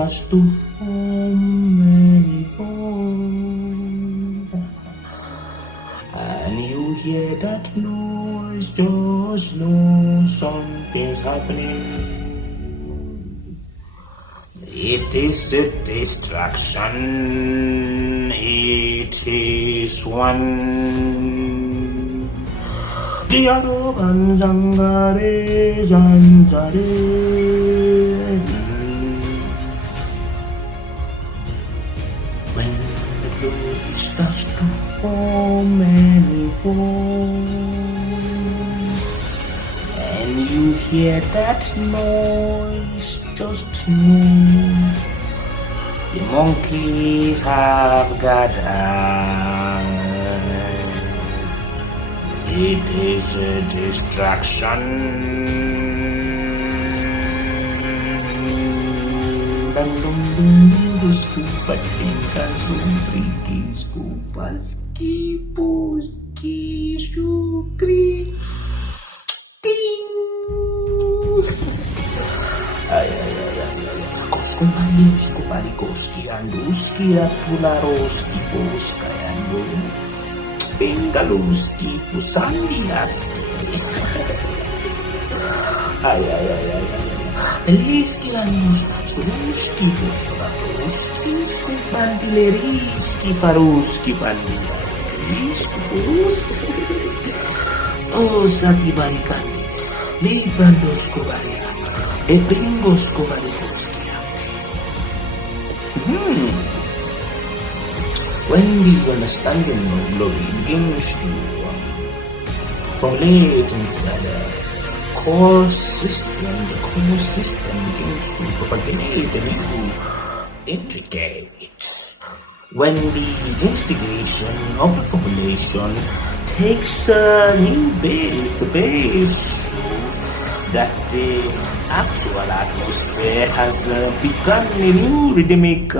starts to form many forms, and you hear that noise, just know something's happening. It is a distraction, it is one. Diaro Banzangare Zanzare. When the globe starts to form and evolve, and you hear that noise, just know the monkeys have gathered. It is a distraction. Bandung scuba dinkas rumfriki skufaski puski shukri ting. Skubali koski anduski ratularoski poskayandu. Bengaluski pusandiaski. Eliski lanis suruski pusratoski skubandileriski faruski bandileriski pus. Oh saki barikandi librandos kubariata ebringos kubarikoski. When the understanding of glory begins to formulate inside a core system, the core system begins to propagate and intricate. When the instigation of the formulation takes a new base, the base shows that the actual atmosphere has begun a new rhythmic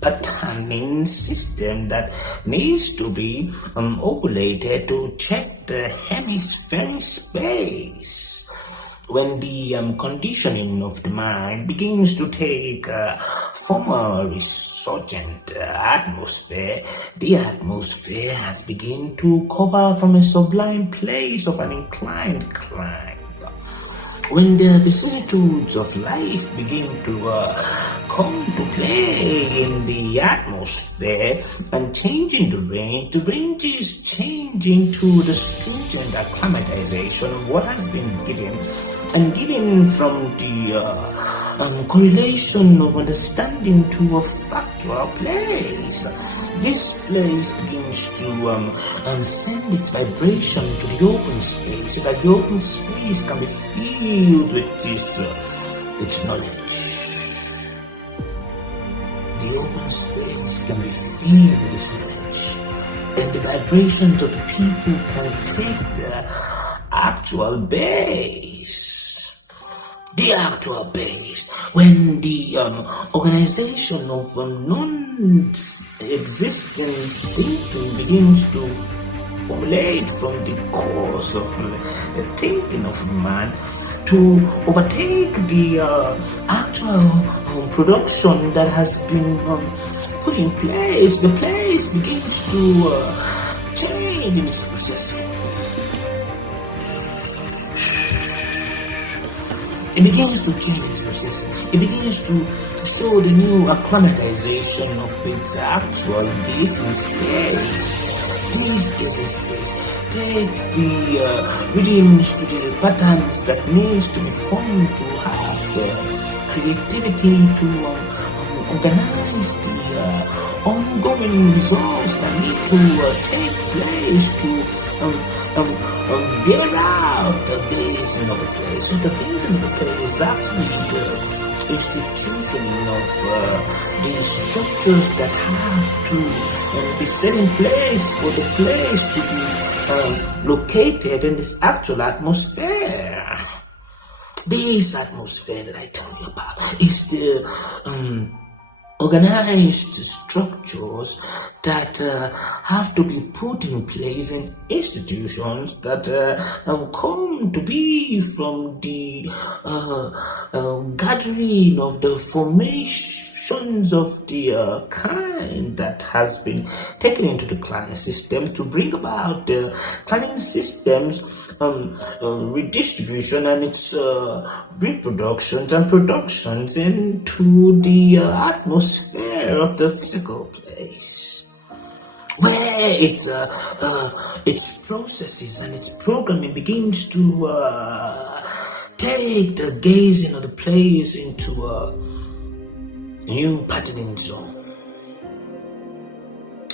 patterning system that needs to be ovulated to check the hemispheric space. When the conditioning of the mind begins to take from a resurgent atmosphere, the atmosphere has begun to cover from a sublime place of an inclined climb. When the vicissitudes of life begin to come to play in the atmosphere and changing the range is changing to the stringent acclimatization of what has been given and given from the correlation of understanding to a factual place. This place begins to send its vibration to the open space, so that the open space can be filled with this its knowledge. The open space can be filled with this knowledge, and the vibrations of the people can take the actual base. The actual base, when the organization of non-existent thinking begins to formulate from the course of the thinking of man to overtake the actual production that has been put in place, the place begins to change in its processing. It begins to change its processing. It begins to show the new acclimatization of its actual base in space. This base space takes the rhythms to the patterns that needs to be formed to have the creativity to organize the ongoing results that need to take place to bear out the gazing of the place. So the gazing of the place is actually the institution of the structures that have to be set in place for the place to be located in this actual atmosphere. This atmosphere that I tell you about is the organized structures that have to be put in place, and institutions that have come to be from the gathering of the formations of the kind that has been taken into the clan system to bring about the clan system's redistribution and its reproductions and productions into the atmosphere of the physical place, where its processes and its programming begins to take the gazing of the place into a new patterning zone.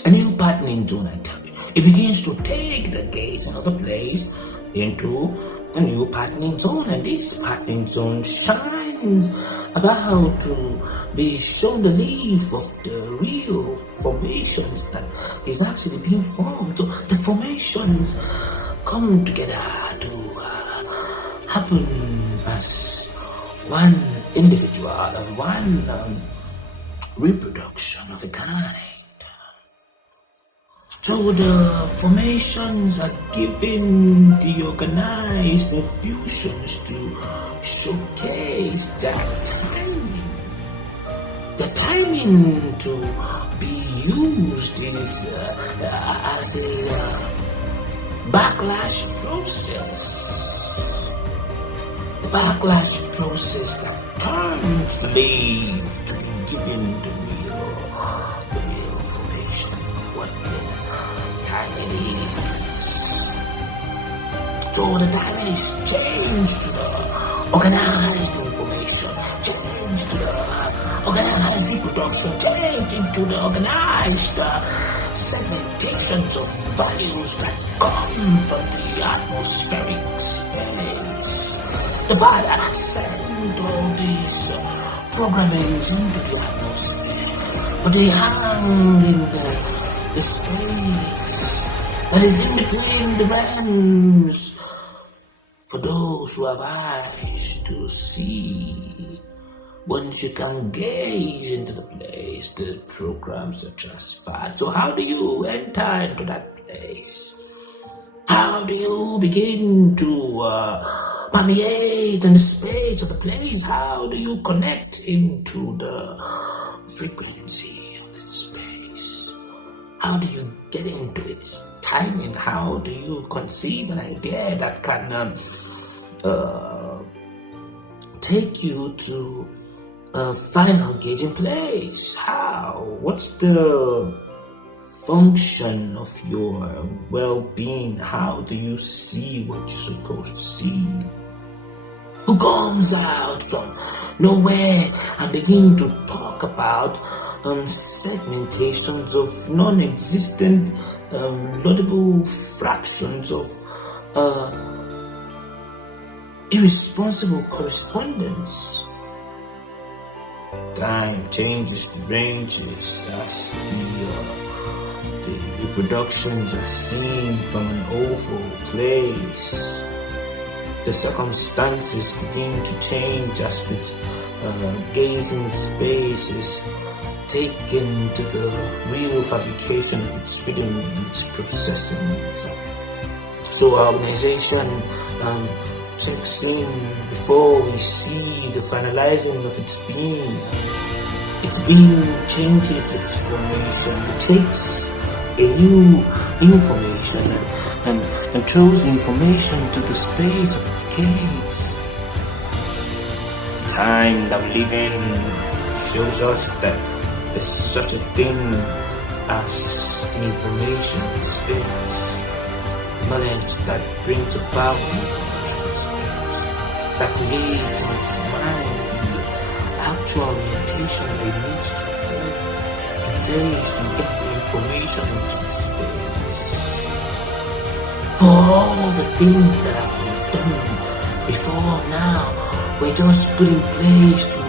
A new patterning zone, I tell you. It begins to take the gazing of the place into a new patterning zone, and this patterning zone shines about to be shown the leaf of the real formations that is actually being formed. So the formations come together to happen as one individual and one reproduction of a kind. So the formations are given the organized infusions to showcase that timing. The timing to be used is as a backlash process. The backlash process that turns the leaf to be given the real formation of what the timing is. So the timing is changed to the organized information, changed to the organized reproduction, changed into the organized segmentations of values that come from the atmospheric space. The Father sent all these programmings into the atmosphere, but they hang in the space that is in between the realms for those who have eyes to see. Once you can gaze into the place, the programs are transferred. So how do you enter into that place? How do you begin to permeate in the space of the place? How do you connect into the frequency of the space? How do you get into its timing? How do you conceive an idea that can take you to a final gauging place? How? What's the function of your well-being? How do you see what you're supposed to see? Who comes out from nowhere and begin to talk about segmentations of non-existent laudable fractions of irresponsible correspondence? Time changes ranges as the reproductions are seen from an oval place. The circumstances begin to change as its gazing space is taken to the real fabrication of its rhythm and its processing. So our organization checks in before we see the finalizing of its being. Its being changes its formation. It takes a new information and throws the information to the space of its case. The time that we live in shows us that there's such a thing as the information of space. The knowledge that brings about the information of space, that creates in its mind the actual orientation that it needs to hold in place and get the information into the space. For all the things that have been done before now, we're just put in place to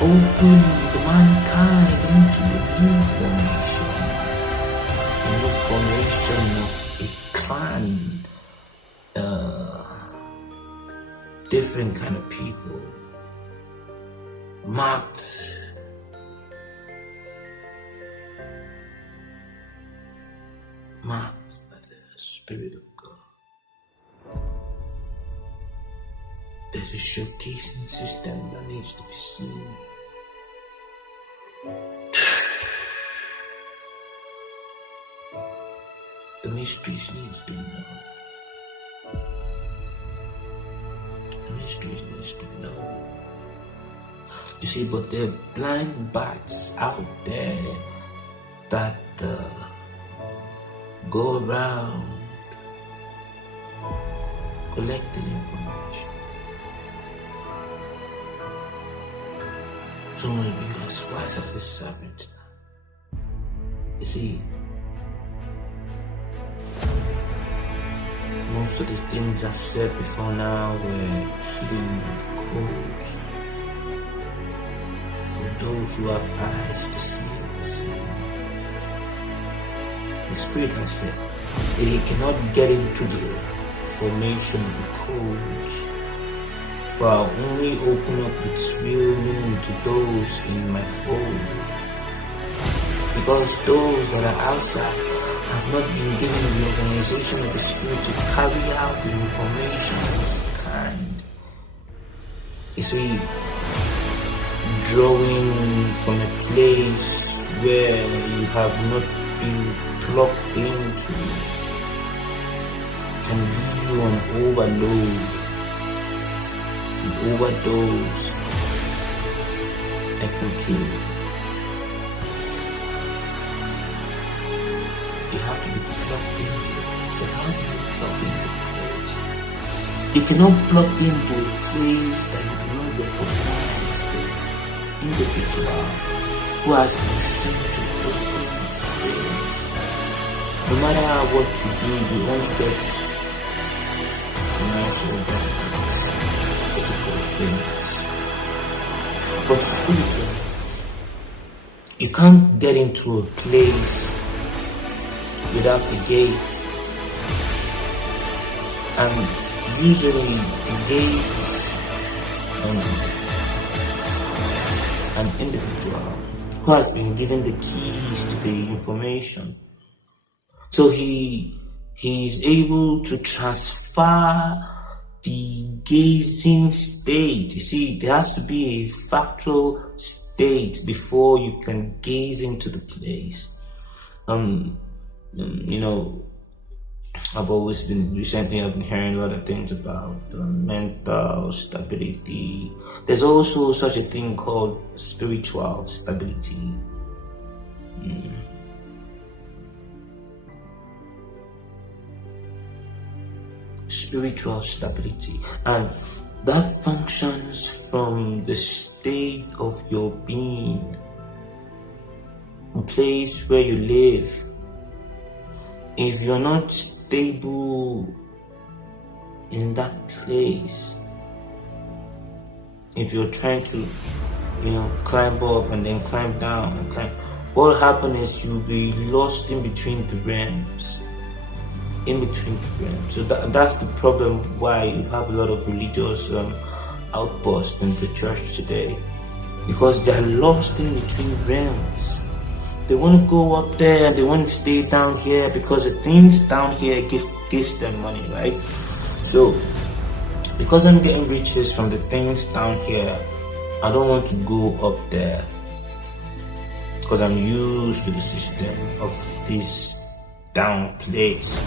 open the mankind into the new formation. The new formation of a clan, different kind of people, marked marked by the Spirit of God. There's a showcasing system that needs to be seen. The mysteries needs to be known. The mysteries needs to be known. You see, but there are blind bats out there that go around collecting information. Someone will be as wise as a serpent. You see, most of the things I've said before now were hidden codes for those who have eyes to see. The Spirit has said they cannot get into the formation of the codes, for I'll only open up its real meaning to those in my fold, because those that are outside have not been given the organization of the Spirit to carry out the information of this kind. You see, drawing from a place where you have not been plugged into can give you an overload, an overdose that can kill you. You have to be plugged into the place. And how do you plug into the place? You cannot plug into a place that you do not recognize the individual who has been sent to open the space. No matter what you do, you only get financial benefits, physical benefits. But spiritually, you can't get into a place without the gate. And usually the gate is an individual who has been given the keys to the information. So he is able to transfer the gazing state. You see, there has to be a factual state before you can gaze into the place. You know, I've been hearing a lot of things about mental stability. There's also such a thing called spiritual stability. Spiritual stability, and that functions from the state of your being, a place where you live. If you're not stable in that place, if you're trying to, climb up and then climb down and climb, what will happen is you'll be lost in between the realms. So that's the problem why you have a lot of religious outbursts in the church today, because they're lost in between realms. They want to go up there and they want to stay down here because the things down here gives them money, right? So because I'm getting riches from the things down here, I don't want to go up there because I'm used to the system of this down place.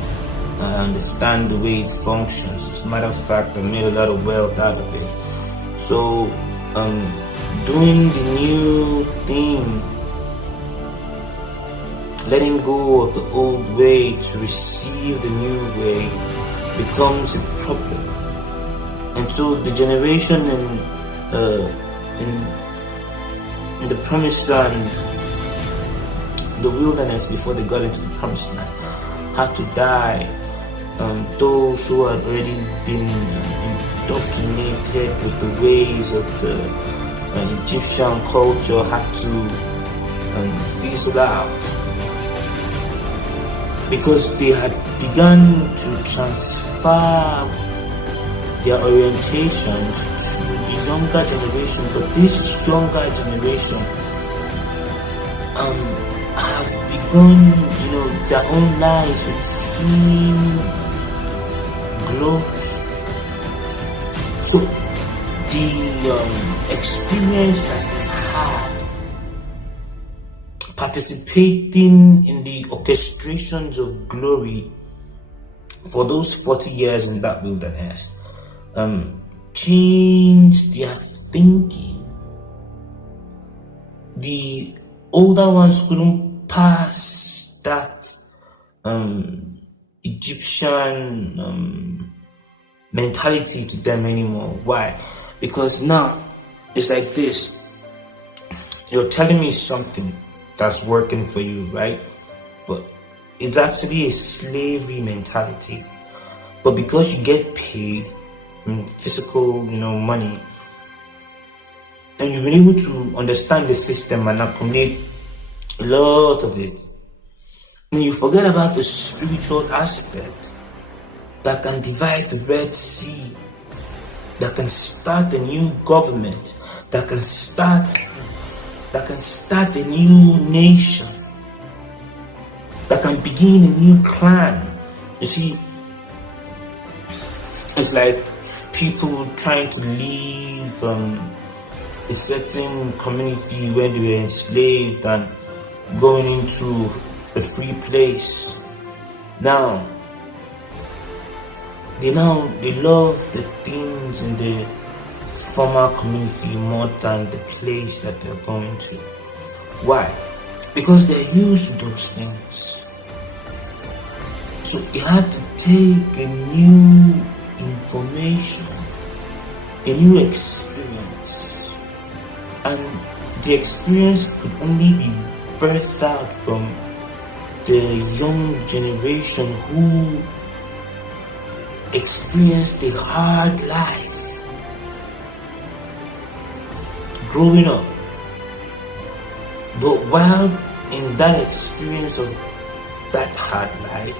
I understand the way it functions. As a matter of fact, I made a lot of wealth out of it. So doing the new thing, letting go of the old way to receive the new way, becomes a problem. And so the generation in the promised land, the wilderness before they got into the promised land, had to die. Those who had already been indoctrinated with the ways of the Egyptian culture had to fizzle out, because they had begun to transfer their orientations to the younger generation. But this younger generation have begun, their own lives with seeing glory. So the experience that they had participating in the orchestrations of glory for those 40 years in that wilderness changed their thinking. The older ones couldn't pass that Egyptian mentality to them anymore. Why? Because now it's like this. You're telling me something that's working for you, right? But it's actually a slavery mentality. But because you get paid physical, money, and you've been able to understand the system and accumulate a lot of it, and you forget about the spiritual aspect that can divide the Red Sea, that can start a new government, that can start a new nation, that can begin a new clan. You see, it's like people trying to leave a certain community where they were enslaved and going into a free place. Now they love the things in the former community more than the place that they're going to. Why? Because they're used to those things. So you had to take a new information, a new experience, and the experience could only be birthed out from the young generation who experienced a hard life growing up. But while in that experience of that hard life,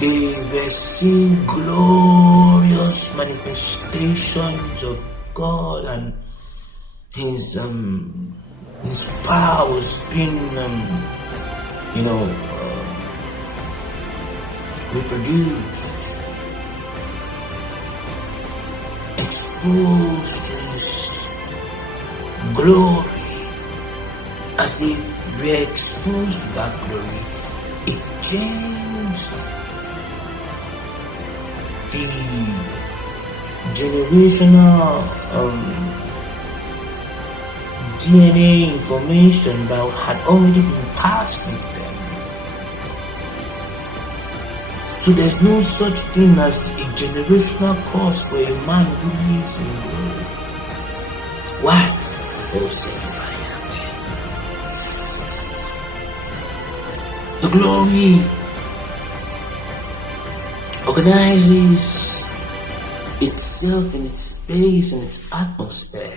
they were seeing glorious manifestations of God, and His power was being, reproduced, exposed to His glory. As they were exposed to that glory, it changed the generational DNA information that had already been passed into them. So there's no such thing as a generational curse for a man who lives in the world. Why? There's everybody out there. The glory organizes itself in its space and its atmosphere.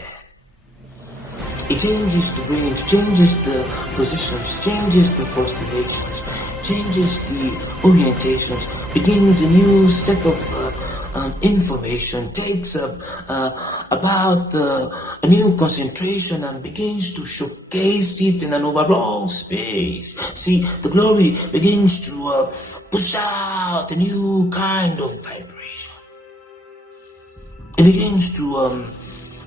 It changes the range, changes the positions, changes the constellations, changes the orientations, begins a new set of information, takes up about a new concentration and begins to showcase it in an overall space. See, the glory begins to push out a new kind of vibration. It begins to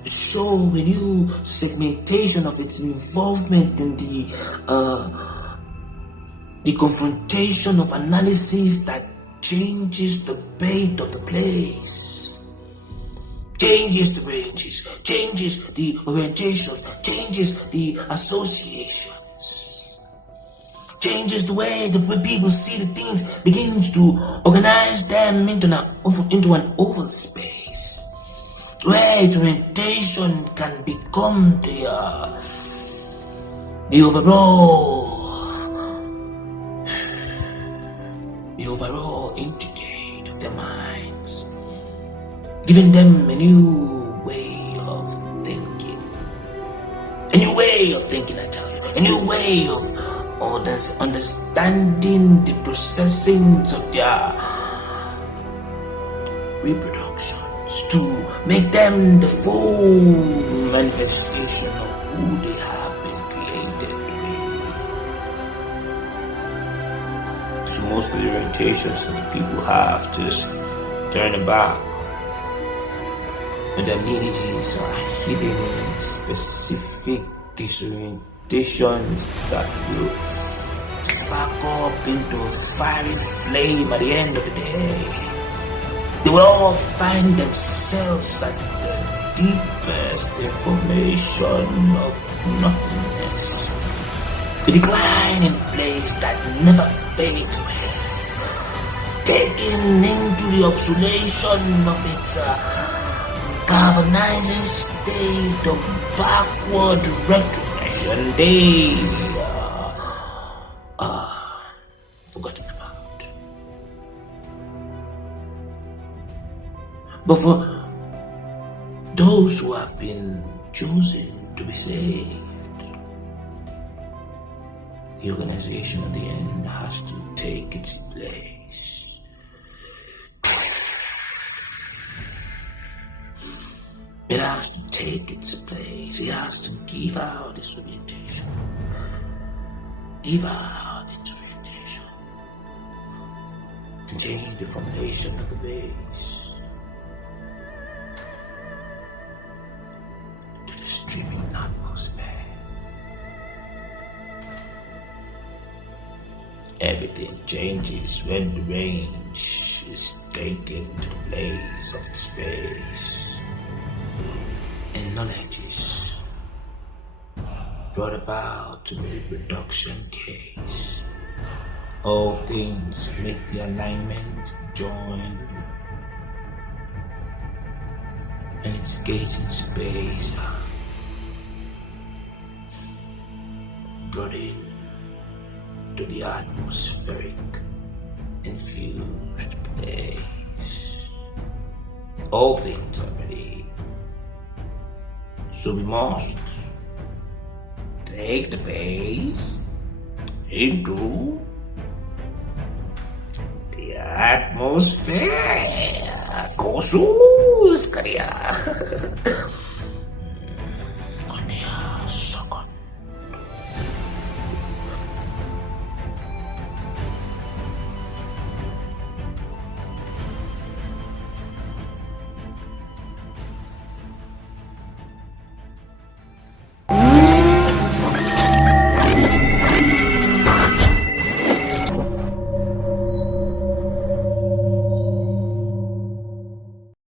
show a new segmentation of its involvement in the confrontation of analysis that changes the bait of the place, changes the ranges, changes the orientations, changes the associations, changes the way the people see the things, begins to organize them into an oval space, where its orientation can become the overall integrate of their minds, giving them a new way of thinking. A new way of thinking, I tell you. A new way of understanding the processings of their reproductions to make them the full manifestation of who they have been created to be. So most of the orientations that people have just turn it back. And the lineages are hidden in specific disorientations that will spark up into a fiery flame at the end of the day. They will all find themselves at the deepest information of nothingness. A decline in place that never fades away, taken into the obsolescence of its galvanizing state of backward retrogression they are forgotten about. But for those who have been chosen to be saved, the organization of the end has to take its place. It has to take its place. It has to give out its orientation. Give out its orientation. And change the formulation of the base to the streaming atmosphere. Everything changes when the range is taken to the place of space, and knowledge is brought about to the reproduction case. All things make the alignment join, and its gates in space are brought in to the atmospheric infused place. All things are ready, so we must take the base into the atmosphere. Kosus, Korea.